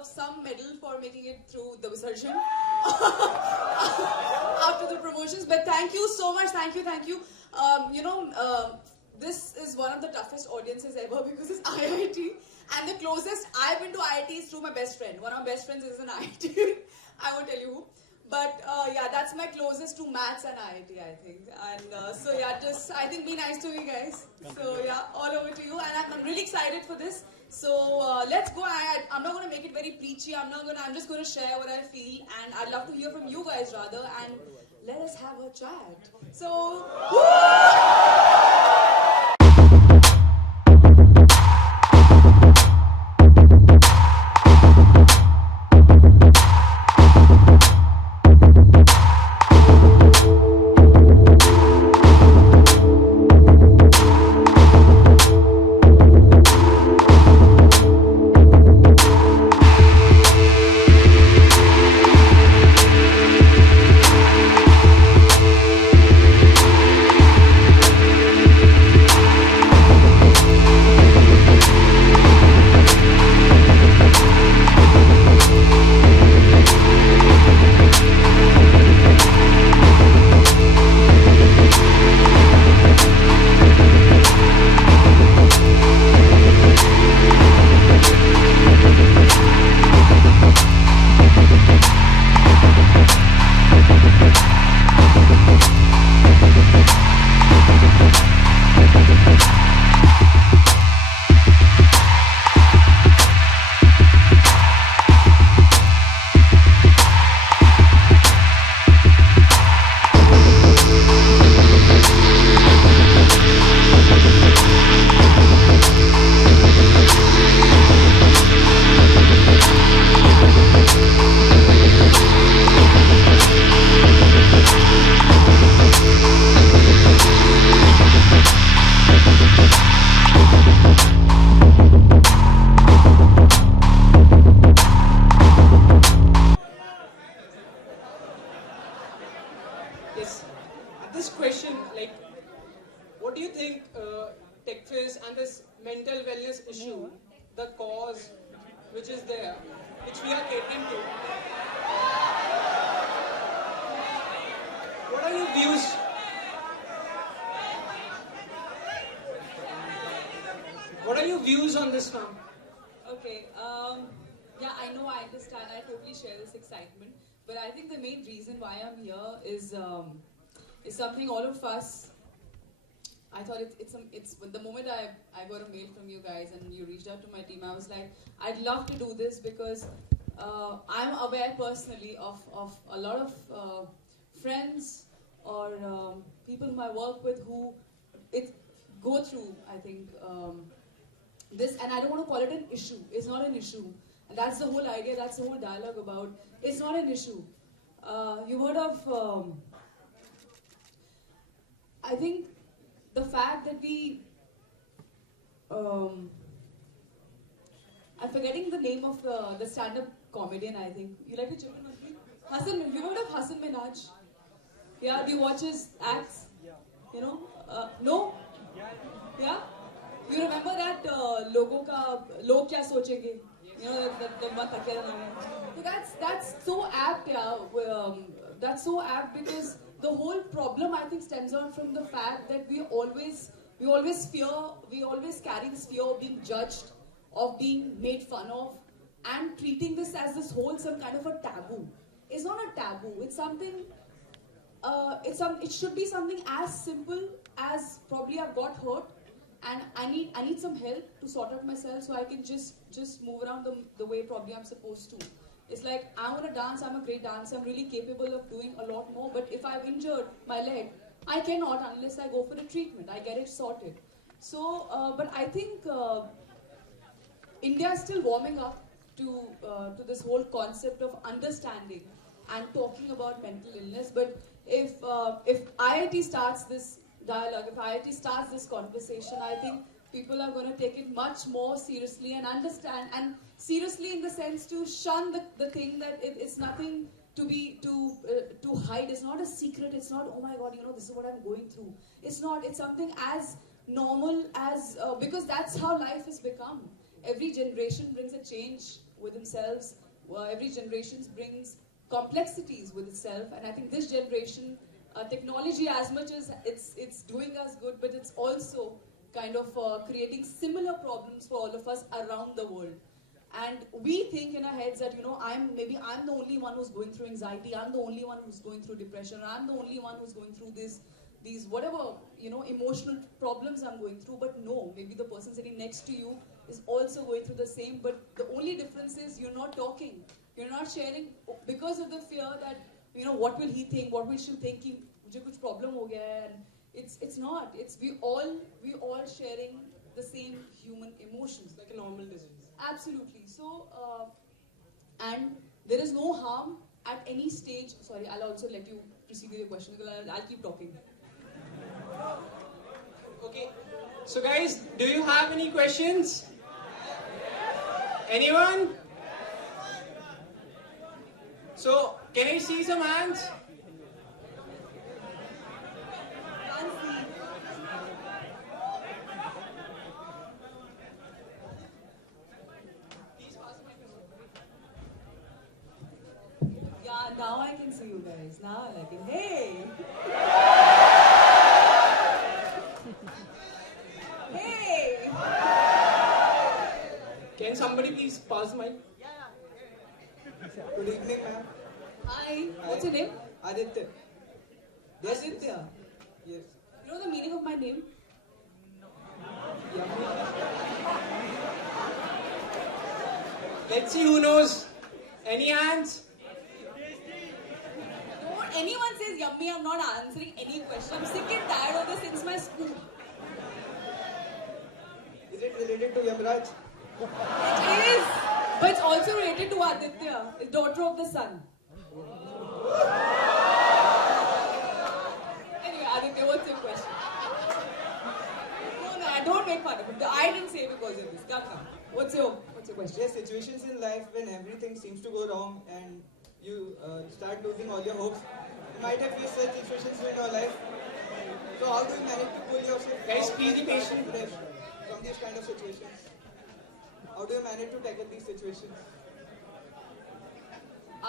deserve some medal for making it through the Visarjan after the promotions. But thank you so much. Thank you. This is one of the toughest audiences ever because it's IIT. And the closest I've been to IIT is through my best friend. One of my best friends is an IIT. I won't tell you who. But yeah, that's my closest to maths and IIT, I think. And so yeah, just I think be nice to me, guys. So yeah, all over to you. And I'm really excited for this. So let's go. I'm not going to make it very preachy. I'm just going to share what I feel. And I'd love to hear from you guys rather. And let us have a chat. So, woo! Yes. This question, like, what do you think TechFizz and this mental wellness issue, the cause which is there, which we are catering to, what are your views? What are your views on this now? Okay, yeah, I know, I understand, I totally share this excitement, but I think the main reason why I'm here is something all of us, I thought it's the moment I got a mail from you guys and you reached out to my team, I was like, I'd love to do this because I'm aware personally of a lot of friends or people whom I work with who go through, I think, this, and I don't want to call it an issue. It's not an issue. And that's the whole idea, that's the whole dialogue about, it's not an issue. You heard of, I think, the fact that I'm forgetting the name of the stand-up comedian, I think. You like to chip in with me? Hassan, you heard of Hassan Minhaj? Yeah, do you watch his acts? You know? No? Yeah? You remember that logo ka log kya sochenge? You know, the matakera naam. So that's so apt, yeah. That's so apt because the whole problem I think stems out from the fact that we always carry this fear of being judged, of being made fun of, and treating this as this whole some kind of a taboo. It's not a taboo. It's something. It should be something as simple as probably I've got hurt and I need some help to sort out myself so I can just move around the way probably I'm supposed to. It's like, I want to dance, I'm a great dancer, I'm really capable of doing a lot more, but if I've injured my leg, I cannot unless I go for a treatment, I get it sorted. So, but I think India is still warming up to this whole concept of understanding and talking about mental illness, but if IIT starts this dialogue, if IIT starts this conversation, I think people are going to take it much more seriously and understand, and seriously in the sense to shun the thing that it's nothing to hide. It's not a secret. It's not, oh my God, you know, this is what I'm going through. It's not. It's something as normal as because that's how life has become. Every generation brings a change with themselves. Every generation brings complexities with itself, and I think this generation, technology, as much as it's doing us good, but it's also kind of creating similar problems for all of us around the world. And we think in our heads that, I'm the only one who's going through anxiety, I'm the only one who's going through depression, or I'm the only one who's going through these whatever, emotional problems I'm going through. But no, maybe the person sitting next to you is also going through the same, but the only difference is you're not talking, you're not sharing, because of the fear that, what will he think, what will she think, कि मुझे कुछ problem हो गया है. And it's not, we all sharing the same human emotions. Like a normal disease. Absolutely. So, and there is no harm at any stage. Sorry, I'll also let you proceed with your question because I'll keep talking. Okay. So guys, do you have any questions? Anyone? So, can I see some hands? Yeah, now I can see you guys. Now I can. Hey! Hey! Can somebody please pass my? Good evening, ma'am. Hi. What's your name? Aditya. Yes, Aditya. Yes. You know the meaning of my name? Let's see who knows. Any hands? No, anyone says yummy, I'm not answering any question. I'm sick and tired of this since my school. Is it related to Yamraj? It is, but it's also related to Aditya, the daughter of the sun. Anyway, Aditya, what's your question? No, I don't make fun of it. I didn't say because of this. Come. What's your question? Yes, situations in life when everything seems to go wrong and you start losing all your hopes. You might have faced such situations in your life. So how do you manage to pull yourself Guys, out please be patient. from these kind of situations? How do you manage to tackle these situations?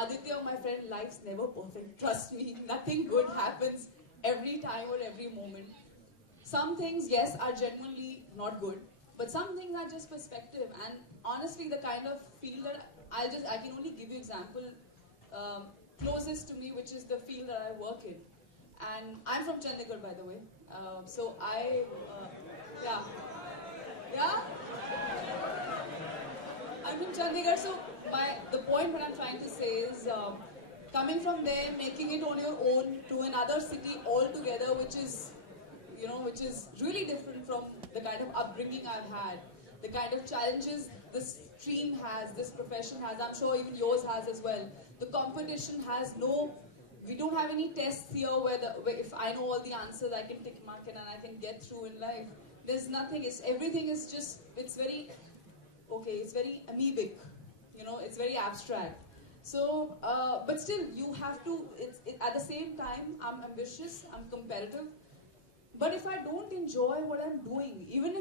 Aditya, my friend, life's never perfect. Trust me, nothing good happens every time or every moment. Some things, yes, are genuinely not good, but some things are just perspective. And honestly, the kind of field that I can only give you example closest to me, which is the field that I work in. And I'm from Chandigarh, by the way. So yeah. I'm from Chandigarh, so the point what I'm trying to say is coming from there, making it on your own to another city altogether, which is really different from the kind of upbringing I've had, the kind of challenges this stream has, this profession has. I'm sure even yours has as well. The competition has we don't have any tests here where if I know all the answers, I can tick mark it and I can get through in life. There's nothing. Everything is just. It's very amoebic. It's very abstract. So, but still, you have to. At the same time, I'm ambitious. I'm competitive. But if I don't enjoy what I'm doing, even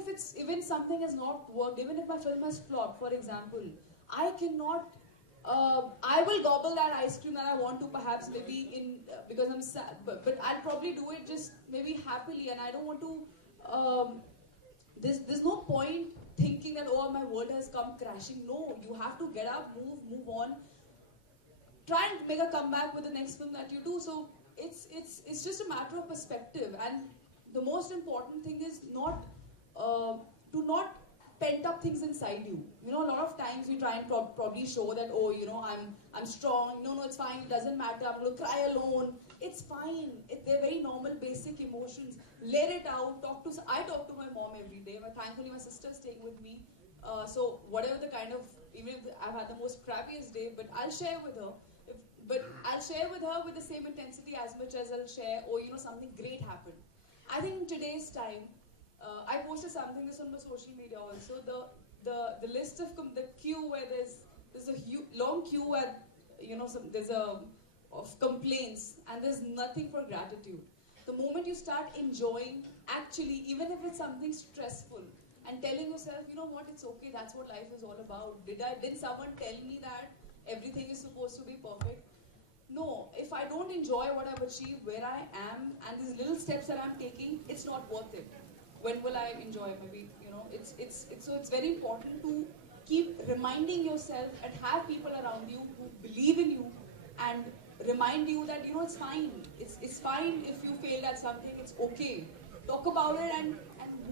something has not worked, even if my film has flopped, for example, I cannot. I will gobble that ice cream that I want to, perhaps maybe because I'm sad, but I'll probably do it just maybe happily, and I don't want to. There's no point thinking that my world has come crashing. No, you have to get up, move on, try and make a comeback with the next film that you do. So it's just a matter of perspective, and the most important thing is not to not pent up things inside you. A lot of times we try and probably show that, I'm strong. No, it's fine. It doesn't matter. I'm going to cry alone. It's fine. They're very normal, basic emotions. Let it out. I talk to my mom every day. Thankfully, my sister's staying with me. So whatever the kind of, even if I've had the most crappiest day, but I'll share with her. But I'll share with her with the same intensity as much as I'll share, something great happened. I think in today's time, I posted something this on my social media also. The list of the queue where there's a long queue at of complaints, and there's nothing for gratitude. The moment you start enjoying, actually, even if it's something stressful, and telling yourself, you know what, it's okay, that's what life is all about. Did someone tell me that everything is supposed to be perfect? No, if I don't enjoy what I've achieved, where I am, and these little steps that I'm taking, it's not worth it. When will I enjoy? Maybe, you know, so it's very important to keep reminding yourself and have people around you who believe in you and remind you that, you know, it's fine. It's fine if you failed at something. It's okay. Talk about it and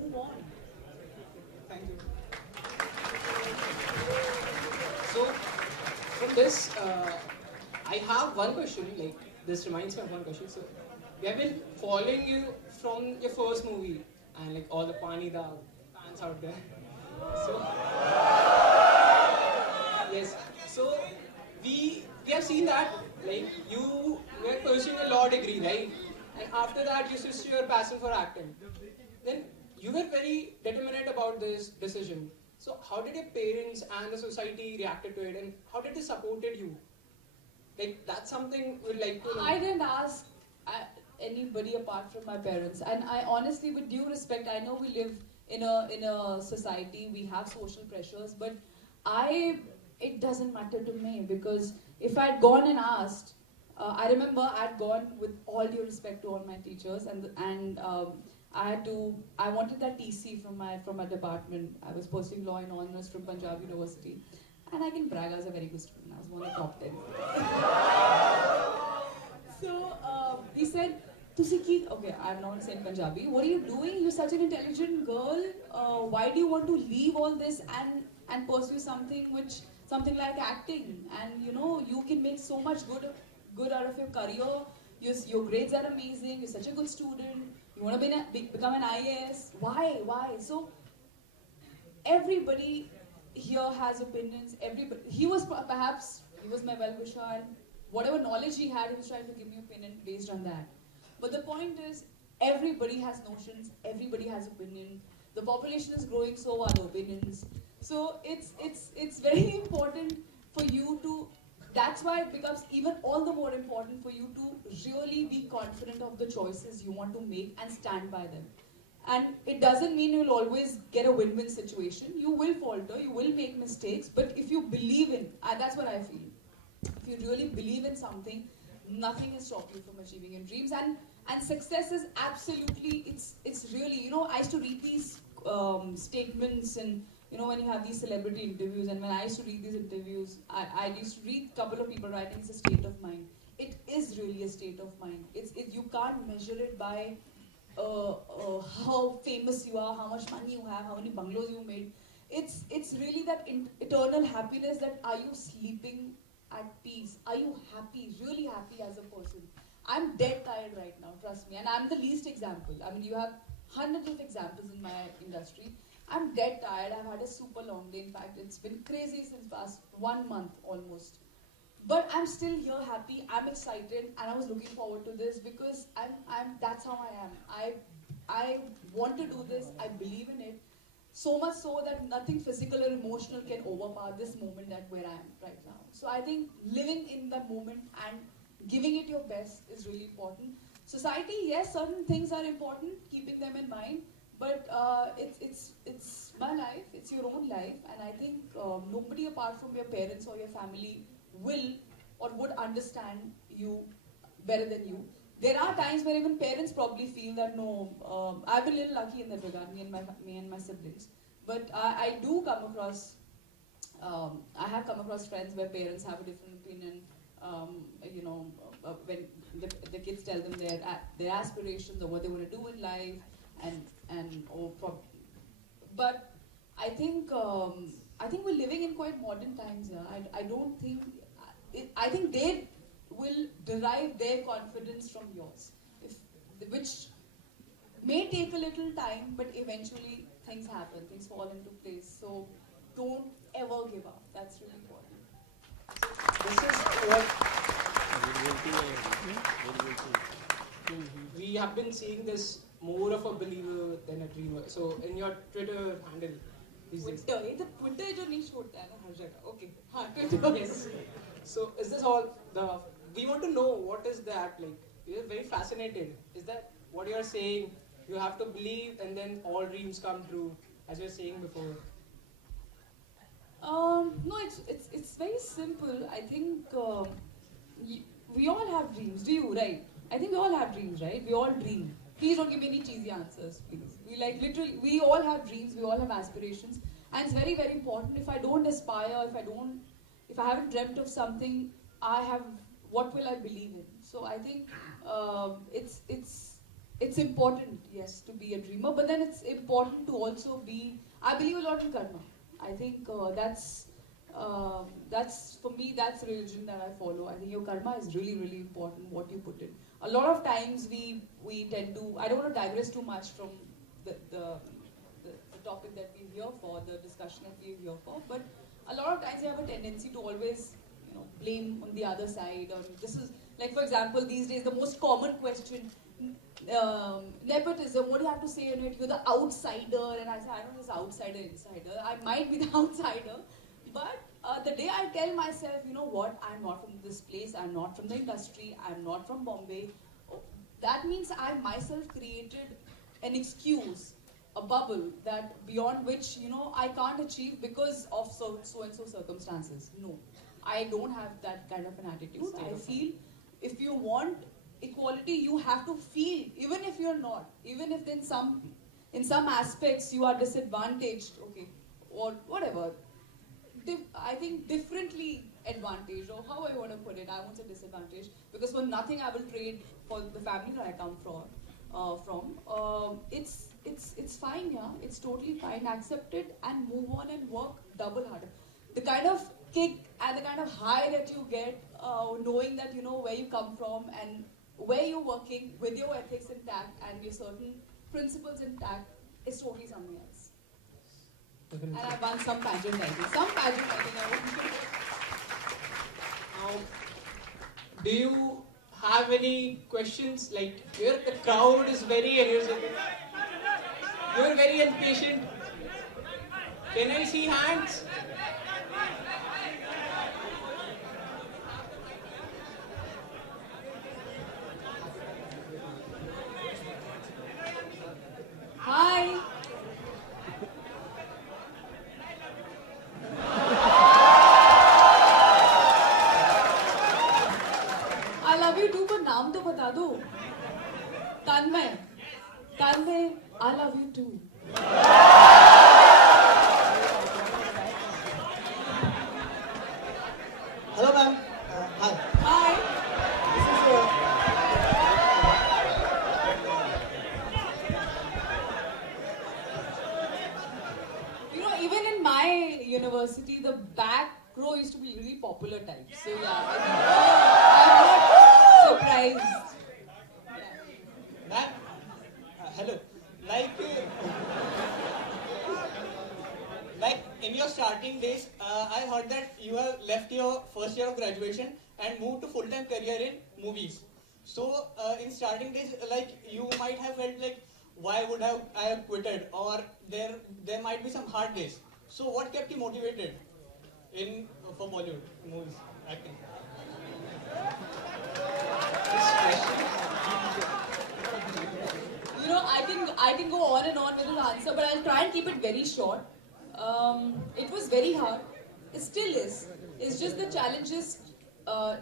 move on. Thank you. So, from this, I have one question. Like, this reminds me of one question. So, we have been following you from your first movie, and like all the Pani Da fans out there. So, yes. So, we have seen that like you were pursuing a law degree, right? And after that, you switched to your passion for acting. Then you were very determined about this decision. So, how did your parents and the society reacted to it, and how did they supported you? Like, that's something we'd like to know. I didn't ask anybody apart from my parents, and I honestly, with due respect, I know we live in a society, we have social pressures, but it doesn't matter to me, because if I'd gone and asked, I remember I'd gone with all due respect to all my teachers, and I wanted that TC from my department. I was pursuing law and honors from Punjab University. And I can brag, I was a very good student. I was one of the top 10. So he said, "Tusi ki?" Okay, I'm not saying Punjabi. What are you doing? You're such an intelligent girl. Why do you want to leave all this and pursue something like acting? And you know, you can make so much good out of your career. Your grades are amazing. You're such a good student. You want to become an IAS. Why? So everybody here has opinions. He was my well-wisher, and whatever knowledge he had, he was trying to give me opinion based on that. But the point is, everybody has notions, everybody has opinion. The population is growing, so are the opinions. So it's very important for you to. That's why it becomes even all the more important for you to really be confident of the choices you want to make and stand by them. And it doesn't mean you'll always get a win-win situation. You will falter, you will make mistakes, but if you believe in, that's what I feel. If you really believe in something, nothing can stop you from achieving your dreams. And success is absolutely, it's really, you know, I used to read these statements, and you know, when you have these celebrity interviews, and when I used to read these interviews, I used to read a couple of people writing it's a state of mind. It is really a state of mind. You can't measure it by how famous you are, how much money you have, how many bungalows you made. It's really that eternal happiness, that are you sleeping at peace? Are you happy, really happy as a person? I'm dead tired right now, trust me. And I'm the least example. I mean, you have hundreds of examples in my industry. I'm dead tired. I've had a super long day. In fact, it's been crazy since past 1 month almost. But I'm still here, happy. I'm excited, and I was looking forward to this because that's how I am. I want to do this. I believe in it. So much so that nothing physical or emotional can overpower this moment that where I am right now. So I think living in the moment and giving it your best is really important. Society, yes, certain things are important, keeping them in mind. But it's my life. It's your own life, and I think nobody apart from your parents or your family will or would understand you better than you. There are times where even parents probably feel that no, I've been a little lucky in that regard, me and my siblings. But I do come across, I have come across friends where parents have a different opinion. You know, when the kids tell them their aspirations or what they want to do in life, but I think we're living in quite modern times. I don't think. I think they will derive their confidence from yours, which may take a little time, but eventually things happen, things fall into place. So don't ever give up. That's really important. This is what we have been seeing this more of a believer than a dreamer. So in your Twitter handle, Twitter जो नहीं छोड़ता है ना हर जगह. Okay, हाँ Twitter. Yes. So is this all we want to know what is that like? We are very fascinated. Is that what you are saying? You have to believe and then all dreams come true. as you were saying before? No, it's very simple. I think we all have dreams. Do you? Right? I think we all have dreams, right? We all dream. Please don't give me any cheesy answers, please. We like literally, we all have dreams. We all have aspirations, and it's very very important. If I don't aspire, if I haven't dreamt of something, I have. What will I believe in? So I think it's important, yes, to be a dreamer, but then it's important to also be. I believe a lot in karma. I think that's for me. That's religion that I follow. I think your karma is really really important. What you put in. A lot of times we tend to. I don't want to digress too much from the topic that we're here for, the discussion that we're here for. But a lot of times you have a tendency to always blame on the other side. Or this is like, for example, these days the most common question. Nepotism, what do you have to say in it? You're the outsider, and I say, I don't know, this outsider, insider. I might be the outsider, but the day I tell myself, you know what, I'm not from this place, I'm not from the industry, I'm not from Bombay, that means I myself created an excuse, a bubble that beyond which, I can't achieve because of so and so circumstances. No, I don't have that kind of an attitude. I feel if you want equality, you have to feel, even if you're not, even if in some aspects you are disadvantaged, okay, or whatever. I think differently advantaged, or how I want to put it. I won't say disadvantaged, because for nothing I will trade for the family that I come from. It's fine, yeah. It's totally fine. Accept it and move on and work double harder. The kind of kick and the kind of high that you get, knowing that you know where you come from and where you're working with your ethics intact and your certain principles intact, is totally something else. Definitely. And I've won some pageant writing. Now, do you have any questions? Like, here the crowd is very energetic. You're very impatient. Can I see hands? Hi. I love you too, but नाम तो बता दो. तन्मय, I love you too. Hello, ma'am. Hi. Hi. This is Even in my university, the back row used to be really popular type. So yeah, I'm not surprised. Ma'am, hello. Like in your starting days, I heard that you have left your first year of graduation and moved to full-time career in movies. So in starting days, like you might have felt like, why would I have quitted, or there might be some hard days. So what kept you motivated for Bollywood movies acting? I can go on and on with the answer, but I'll try and keep it very short. It was very hard. It still is. It's just the challenges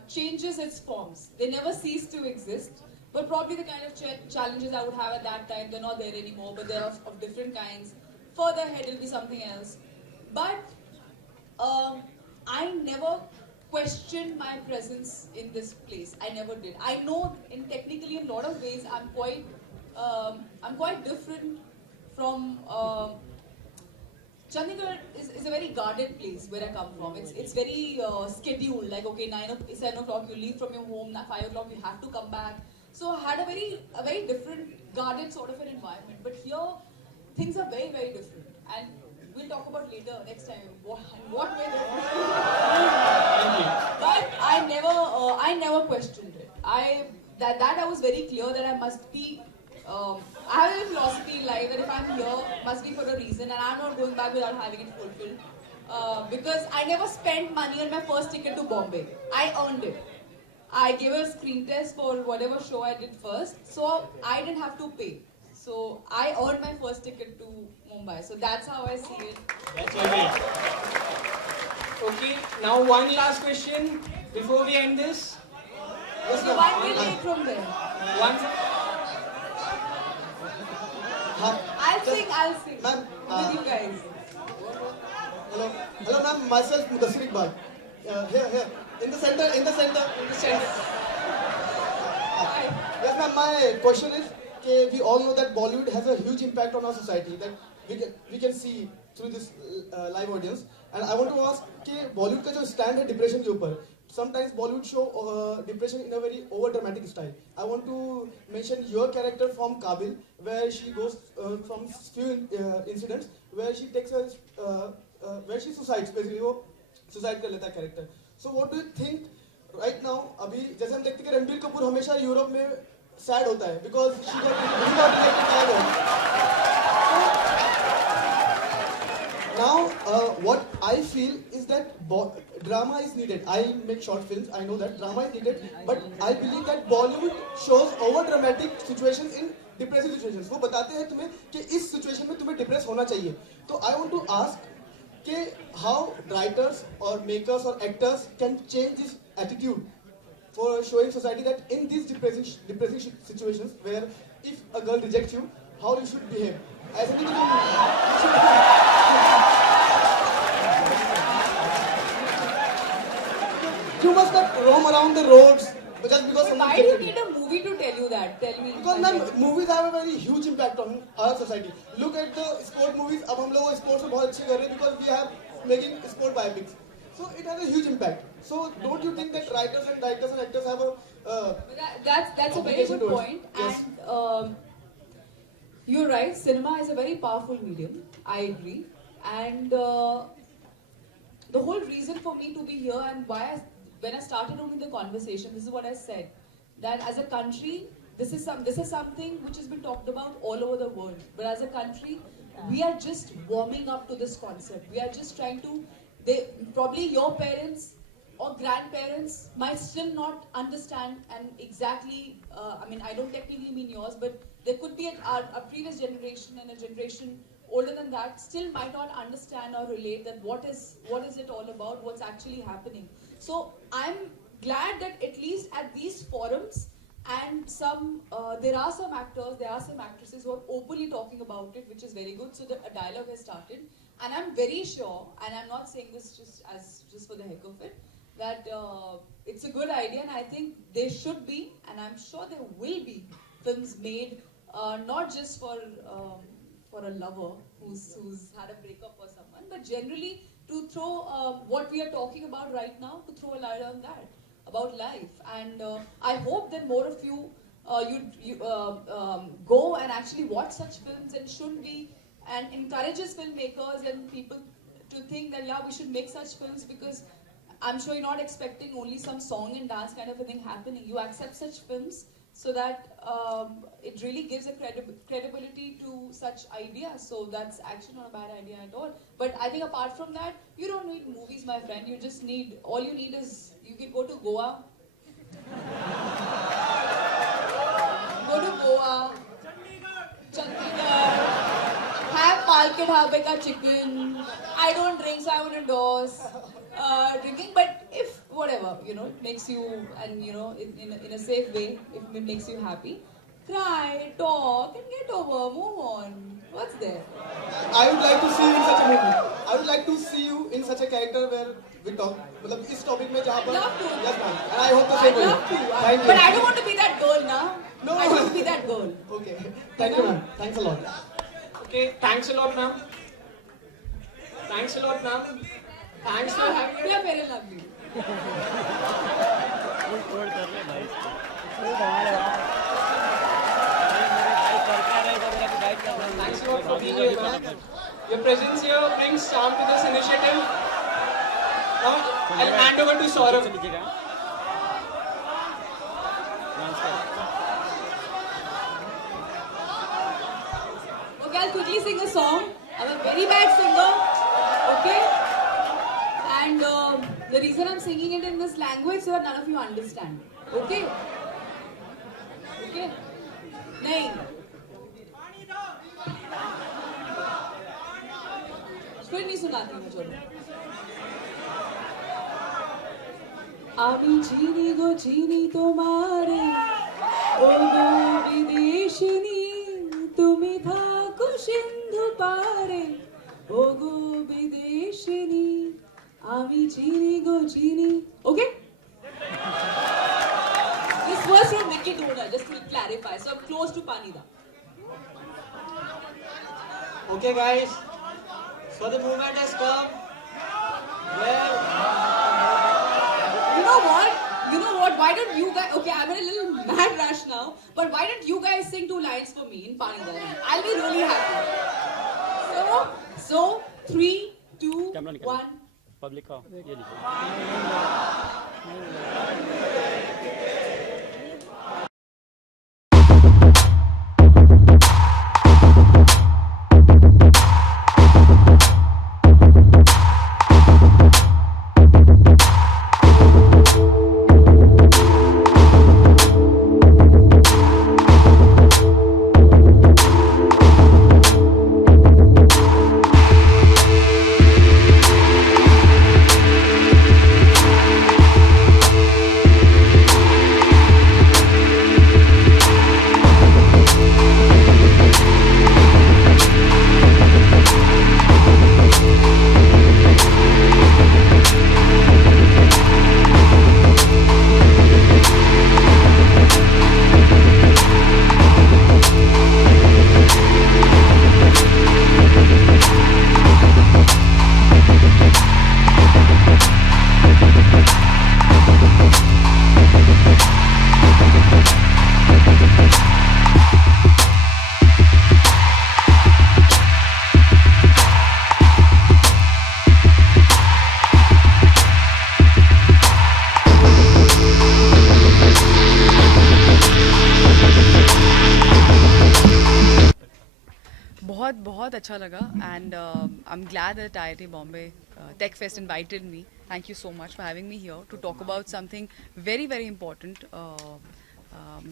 changes its forms. They never cease to exist. But probably the kind of challenges I would have at that time, they're not there anymore, but they're of different kinds. Further ahead, it'll be something else. But I never questioned my presence in this place. I never did. I know, technically, in a lot of ways, I'm quite different from. Chandigarh is a very guarded place where I come from. It's very scheduled. Like, okay, 7 o'clock you leave from your home. 5 o'clock you have to come back. So I had a very different guarded sort of an environment. But here, things are very, very different. And we'll talk about later, next time, what way they're different. But I never questioned it. I was very clear that I must be, I have a philosophy in life that if I'm here, it must be for a reason, and I'm not going back without having it fulfilled. Because I never spent money on my first ticket to Bombay. I earned it. I gave a screen test for whatever show I did first, so I didn't have to pay. So I earned my first ticket to Mumbai. So that's how I see it. That's very great. Okay, now one last question before we end this. Yes, So ma'am. one will take from there. One. I'll sing Ma'am, with you guys. hello, ma'am. Myself, Mudassir Iqbal. Here, in the center. In the center. Hi. Yes, ma'am. My question is, we all know that Bollywood has a huge impact on our society. That we can see through this live audience. And I want to ask, कि Bollywood का जो stand है depression के ऊपर. Sometimes Bollywood show depression in a very over dramatic style. I want to mention your character from Kabil, where she goes from few incidents where she takes where she suicides, basically वो suicide कर लेता है character. So what do you think right now? अभी जैसे हम देखते हैं कि रणबीर कपूर हमेशा यूरोप में sad होता है because he got rejected by her. Now, what I feel is that drama is needed. I make short films, I know that drama is needed, but I believe that Bollywood shows over dramatic situations in depressive situations. वो बताते हैं तुम्हें कि इस situation में तुम्हें depressed होना चाहिए. So I want to ask कि how writers or makers or actors can change this attitude for showing society that in these depressing situations where if a girl rejects you, how you should behave. ऐसे नहीं कि you must not roam around the roads just because someone Why do you rejected need a movie to tell you that? Tell me. Because ma'am, movies have a very huge impact on our society. Look at the sport movies. अब हम लोग sports में बहुत अच्छे कर रहे हैं because we have making sport biopics. So it has a huge impact. So don't you think that writers and directors and actors have a That's a very obligation good towards- point. Yes. And you're right. Cinema is a very powerful medium. I agree. And the whole reason for me to be here and when I started off in the conversation, this is what I said, that as a country, this is something which has been talked about all over the world. But as a country, we are just warming up to this concept. We are just trying to. Probably your parents or grandparents might still not understand and exactly. I don't technically mean yours, but there could be a previous generation and a generation older than that still might not understand or relate that what is it all about, what's actually happening. So I'm glad that at least at these forums and there are some actors, there are some actresses who are openly talking about it, which is very good. So a dialogue has started, and I'm very sure, and I'm not saying this just for the heck of it, that it's a good idea, and I think there should be, and I'm sure there will be films made not just for a lover who's had a breakup or someone, but generally to throw what we are talking about right now, to throw a light on that, about life. And I hope that more of you go and actually watch such films and encourages filmmakers and people to think that we should make such films, because I'm sure you're not expecting only some song and dance kind of a thing happening. You accept such films so that it really gives a credibility to such ideas. So that's actually not a bad idea at all. But I think apart from that, you don't need movies, my friend. All you need is, you can go to Goa. Chandigarh. Have Palke Dhabe ka chicken. I don't drink, so I would endorse drinking. But if whatever, it makes you, and in a safe way, if it makes you happy, cry, talk, and get over, move on. What's there? I would like to see you in such a movie. I would like to see you in such a character where we talk. मतलब इस topic में जहाँ पर. I'd love to. Yes, ma'am. And I hope the same I'd for you. love to. Thank you. But I don't want to be that girl now. No. I don't want to be that girl. Okay. Thank you, ma'am. Thanks a lot. Okay, thanks a lot, ma'am. Thanks a lot, ma'am. Thanks for having us. We are fair and lovely. Thanks a lot for being here, ma'am. Your presence here brings charm to this initiative. Now, I'll hand over to Saurabh. Okay, I'll quickly sing a song. I'm a very bad singer. Okay? And the reason I'm singing it in this language so that none of you understand. Okay? Okay? Nahin. भी सुनाती हूँ चलो। আমি চিনি গো চিনি তোমারে ও গো বিদেশিনী তুমি থাকো সিন্ধু পারে ও গো বিদেশিনী আমি চিনি গো চিনি okay this was from Mickey Dona just to clarify so I'm close to Panida. Okay, guys. So the moment has come where You know what? Why don't you guys? Okay, I'm in a little mad rush now. But why don't you guys sing 2 lines for me in Panida? I'll be really happy. So 3, 2, 1. Public का ये लिखो बहुत अच्छा लगा and I'm glad that IIT Bombay Tech Fest invited me. Thank you so much for having me here to talk about something very very important.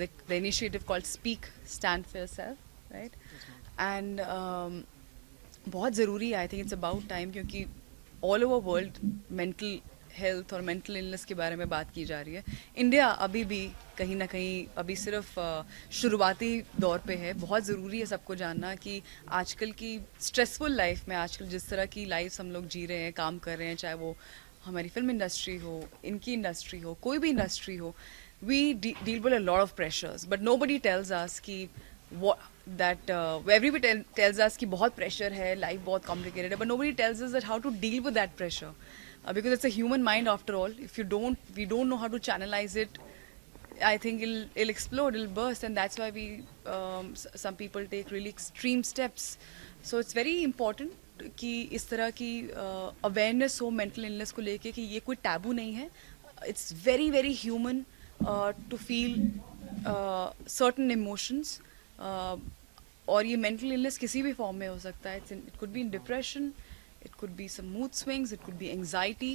The initiative called Speak, Stand for Yourself, right? And बहुत ज़रूरी है. I think it's about time क्योंकि all over world mental health और mental illness के बारे में बात की जा रही है. इंडिया अभी भी कहीं ना कहीं अभी सिर्फ शुरुआती दौर पे है. बहुत ज़रूरी है सबको जानना कि आजकल की स्ट्रेसफुल लाइफ में आजकल जिस तरह की लाइफ हम लोग जी रहे हैं, काम कर रहे हैं, चाहे वो हमारी फिल्म इंडस्ट्री हो, इनकी इंडस्ट्री हो, कोई भी इंडस्ट्री हो, we deal with a lot of pressures but nobody tells us कि everybody tells us कि बहुत प्रेशर है, लाइफ बहुत कॉम्प्लिकेटेड है, but nobody tells us that how to deal with that pressure. Because it's a human mind after all. If we don't know how to channelize it, I think it'll explode, it'll burst, and that's why some people take really extreme steps. So it's very important कि इस तरह की awareness हो mental illness को लेके कि ये कोई taboo नहीं है. It's very very human to feel certain emotions. और ये mental illness किसी भी form में हो सकता है. It could be in depression. It could be some mood swings, it could be anxiety.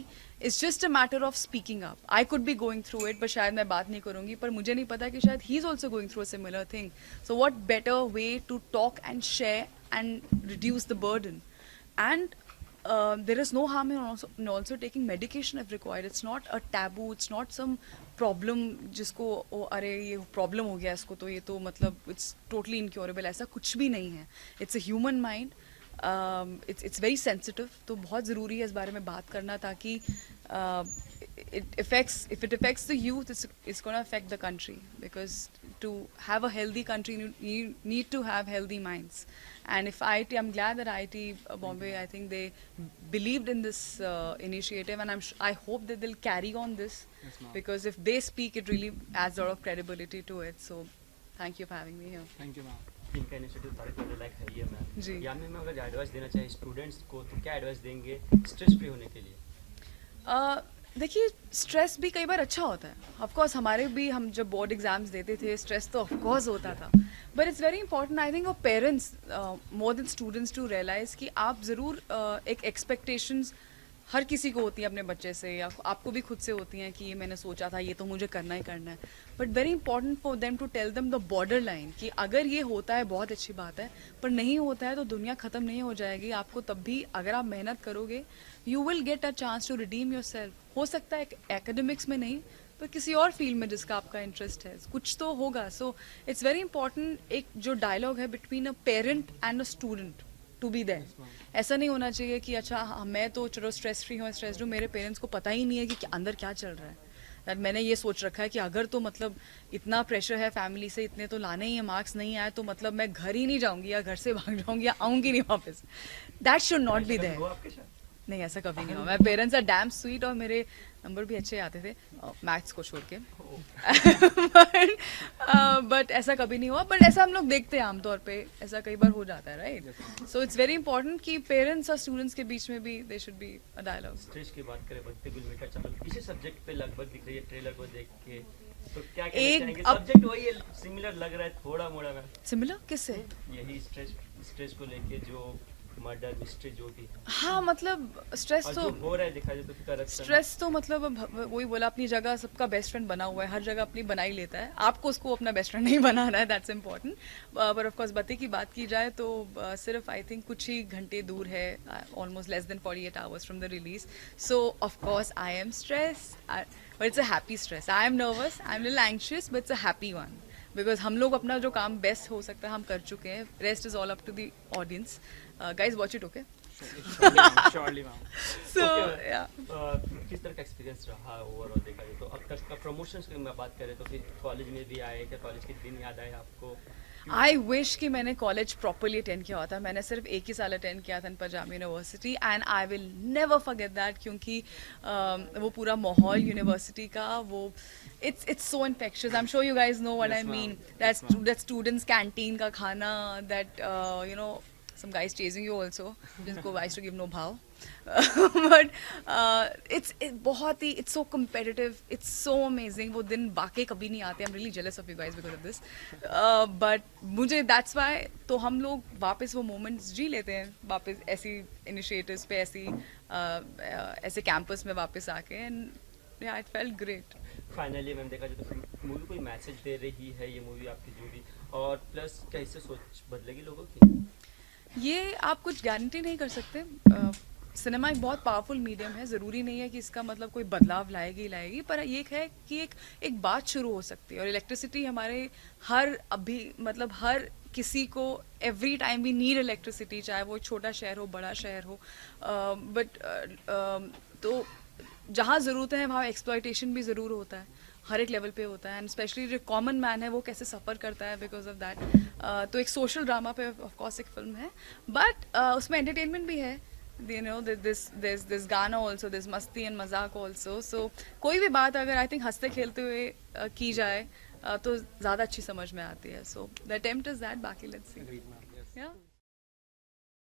It's just a matter of speaking up. I could be going through it, but शायद मैं बात नहीं करूँगी, पर मुझे नहीं पता कि शायद he's also going through a similar thing. So what better way to talk and share and reduce the burden? And there is no harm in also taking medication if required. It's not a taboo. It's not some problem जिसको अरे ये problem हो गया इसको तो ये तो मतलब it's totally incurable. ऐसा कुछ भी नहीं है. It's a human mind. It's very sensitive. तो बहुत ज़रूरी है इस बारे में बात करना ताकि if it affects the youth, it's going to affect the country, because to have a healthy country you need to have healthy minds. And if I'm glad that IIT Bombay, I think they believed in this initiative, and I hope that they'll carry on this, because if they speak, it really adds a lot of credibility to it. So thank you for having me here. Thank you ma'am. इनका initiative तारीफ लायक है ये ma'am. जी. या ma'am अगर advice देना चाहिए students को तो क्या एडवाइस देंगे स्ट्रेस फ्री होने के लिए? देखिए स्ट्रेस भी कई बार अच्छा होता है. ऑफ कोर्स हमारे भी हम जब बोर्ड एग्जाम्स देते थे स्ट्रेस तो ऑफ कोर्स होता था, but it's very important I think for parents more than students to realise कि आप ज़रूर एक एक्सपेक्टेशंस हर किसी को होती है अपने बच्चे से, या आपको भी खुद से होती हैं कि ये मैंने सोचा था ये तो मुझे करना ही करना है. But very important for them to tell them the border line कि अगर ये होता है बहुत अच्छी बात है, पर नहीं होता है तो दुनिया ख़त्म नहीं हो जाएगी। आपको तब भी अगर आप मेहनत करोगे you will get a chance to redeem yourself. हो सकता है एकेडमिक्स में नहीं, पर किसी और फील्ड में जिसका आपका इंटरेस्ट है कुछ तो होगा। सो इट्स वेरी इंपॉर्टेंट एक जो डायलॉग है between a parent and a student to be there. ऐसा नहीं होना चाहिए कि अच्छा मैं तो चलो स्ट्रेस फ्री हूँ, स्ट्रेस हूँ, मेरे पेरेंट्स को पता ही नहीं है कि अंदर क्या चल रहा है। दैट मैंने ये सोच रखा है कि अगर तो मतलब इतना प्रेशर है फैमिली से, इतने तो लाने ही है, मार्क्स नहीं आए तो मतलब मैं घर ही नहीं जाऊंगी या घर से भाग जाऊंगी या आऊंगी नहीं वापस। That should not be there. नहीं, ऐसा कभी नहीं हुआ। मेरे पेरेंट्स आर डैम स्वीट और मेरे नंबर भी अच्छे आते थे मैथ्स को छोड़ के। बट ऐसा कभी नहीं हुआ। बट ऐसा हम लोग देखते हैं आमतौर पे, ऐसा कई बार हो जाता है, right? So it's very important कि पेरेंट्स और स्टूडेंट्स के बीच में भी they should be a dialogue. Stress की बात करें, बढ़ते गुल मीठा चावल इसी सब्जेक्ट पे लगभग दिख रही है ट्रेलर को देख के, तो क्या कहना चाहेंगे? सब्जेक्ट वही है, सिमिलर लग रहा है थोड़ा मोड़ा में। सिमिलर किससे? यही स्ट्रेस को लेके, जो मर्डर मिस्ट्री जो भी। हाँ, मतलब स्ट्रेस तो हो रहा है, देखा जाए तो करप्शन। स्ट्रेस तो मतलब वही बोला, अपनी जगह सबका बेस्ट फ्रेंड बना हुआ है, हर जगह अपनी बना ही लेता है। आपको उसको अपना बेस्ट फ्रेंड नहीं बनाना है, दैट्स इंपॉर्टेंट। पर ऑफ कोर्स बत्ती की बात की जाए तो सिर्फ आई थिंक कुछ ही घंटे दूर है, almost less than 48 hours from the release. So of course I am stress, but it's a happy stress. I am nervous, I am little anxious, but it's a happy one because हम लोग अपना जो काम best हो सकता है हम कर चुके हैं। Rest is all up to the audience. Guys, watch it, okay? Surely, ma'am. So, Okay, yeah. किस तरह का एक्सपीरियंस रहा ओवरऑल देखा जाए तो? अब तक का प्रमोशंस की मैं बात करें तो फिर कॉलेज में भी आए, क्या कॉलेज के दिन याद आए आपको? आई विश कि मैंने कॉलेज प्रॉपरली अटेंड किया होता। मैंने सिर्फ एक ही साल अटेंड किया था in Punjab university, and I will never forget that, क्योंकि वो पूरा माहौल यूनिवर्सिटी का वो it's so infectious. I'm sure you guys know what I mean. That students canteen का खाना, that you know some guys chasing you also, जिनको I used to give no भाव. But बहुत ही it's so competitive, it's so amazing. वो दिन बाकी कभी नहीं आते. I'm really jealous of you guys because of this. But मुझे that's why तो हम लोग वापस वो moments जी लेते हैं वापस ऐसी initiatives पे, ऐसे campus में वापस आके, and yeah, it felt great. Finally ma'am देखा जाए तो मूवी कोई मैसेज दे रही है ये मूवी आपकी जो भी, और प्लस कैसे सोच बदलेगी लोगों की? ये आप कुछ गारंटी नहीं कर सकते। सिनेमा एक बहुत पावरफुल मीडियम है, ज़रूरी नहीं है कि इसका मतलब कोई बदलाव लाएगी, पर ये है कि एक बात शुरू हो सकती है। और इलेक्ट्रिसिटी हमारे हर किसी को every time we need electricity, चाहे वो छोटा शहर हो बड़ा शहर हो। तो जहाँ ज़रूरत है वहाँ एक्सप्लॉयटेशन भी ज़रूर होता है, हर एक लेवल पे होता है, एंड स्पेशली जो कॉमन मैन है वो कैसे सफ़र करता है बिकॉज ऑफ दैट। तो एक सोशल ड्रामा पे ऑफ कोर्स एक फिल्म है, बट उसमें एंटरटेनमेंट भी है, you know, this गाना ऑल्सो, दिस मस्ती एंड मजाक ऑल्सो। सो कोई भी बात अगर आई थिंक हंसते खेलते हुए की जाए तो ज़्यादा अच्छी समझ में आती है। So the attempt is that, बाकी लेट्स सी।